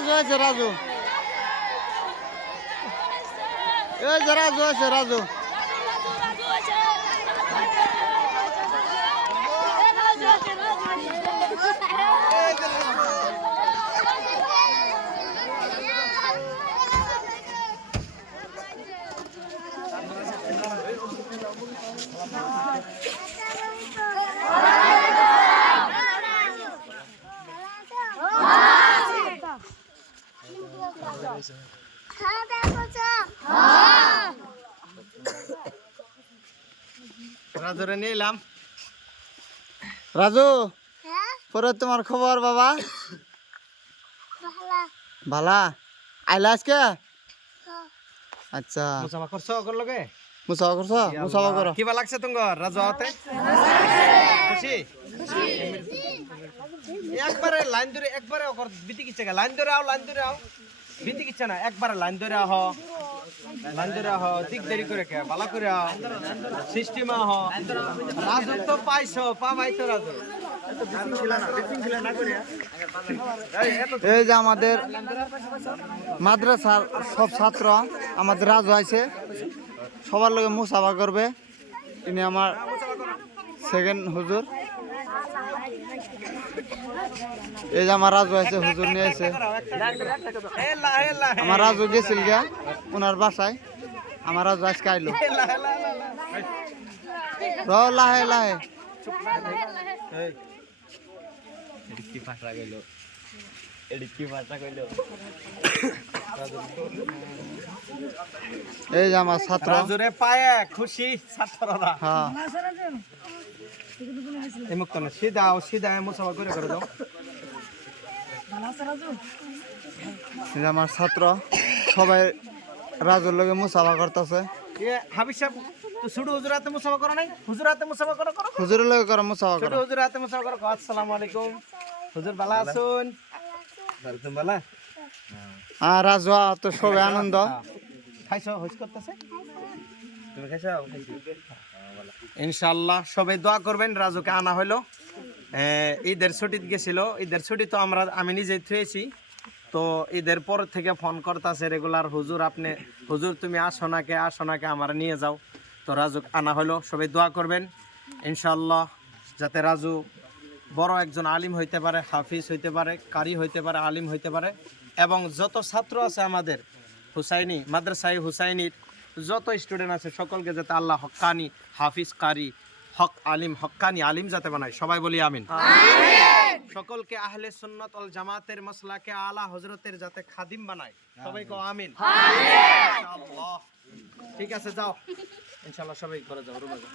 রাজু আছে রাজু এই যে রাজু আছে রাজু রাজুরে নিলাম রাজু পরে তোমার খবর বাবা ভালা আইলা আজকে আচ্ছা মুসাফা করছো করলগে মুসাফা করছো মুসাফা করো কিবা লাগছে তোমার রাজু আতে খুশি একবারে লাইন ধরে একবারে ওকর বিতি কিচ্ছে লাইন ধরে আও বিতি কিচ্ছে না একবারে লাইন ধরে আহ দিক দেরি করে কে বালা করে আও সিস্টেম আহ রাজু তো পাইছো পাবাই তো রাজু এই যে আমাদের মাদ্রাসার সব ছাত্র আমাদের রাজু আছে সবার লগে মুসাফা করবে তিনি আমার সেকেন্ড হুজুর এই যে আমার রাজু আছে হুজুর নিয়ে আছে আমার রাজু গেছিল গিয়া ওনার বাসায় আমার রাজু আজকে আইলো লাহে লাহে এই যে আমার ছাত্র রাজুরে পায়ে খুশি ছাত্ররা হ্যাঁ এই মুক্ত না সিধা মুসাফা করে দাও এই যে আমার ছাত্র সবাই রাজুর লগে মুসাফা করতেছে হাবিব সাহেব তো শুধু হুজুরাতে মুসাফা করো নাই হুজুরাতে মুসাফা করো হুজুরের লগে করে মুসাফা শুধু করো হুজুরাতে মুসাফা করো আসসালামু আলাইকুম হুজুর ভালো আছেন একদম ভালো আর রাজু তো সবাই আনন্দ খাইছো হইস করতেছে তুমি খাইছো ইনশাআল্লাহ সবাই দোয়া করবেন রাজুকে আনা হলো ঈদের ছুটিতে গেছিল ঈদের ছুটি তো আমি নিজেই থুয়েছি তো ঈদের পর থেকে ফোন করতেছে রেগুলার হুজুর তুমি আসো নাকে আমার নিয়ে যাও তো রাজু আনা হলো সবাই দোয়া করবেন ইনশাআল্লাহ যাতে রাজু বড় একজন আলিম হইতে পারে হাফিজ হইতে পারে কারি হইতে পারে আলিম হইতে পারে এবং যত ছাত্র আছে আমাদের হুসাইনি মাদ্রাসায় হুসাইনির যত স্টুডেন্ট আছে সকলকে যাতে আল্লাহ হক্কানি হাফিজ কারি হক আলিম হক্কানি আলিম যাতে বানায় সবাই বলি আমিন সকলকে আহলে সুন্নাত ওয়াল জামাতের মাসলাকে আলা হযরতের যাতে খাদিম বানায় সবাই কও আমিন ইনশাআল্লাহ ঠিক আছে যাও ইনশাআল্লাহ সবাই করে যাও রুমে যাও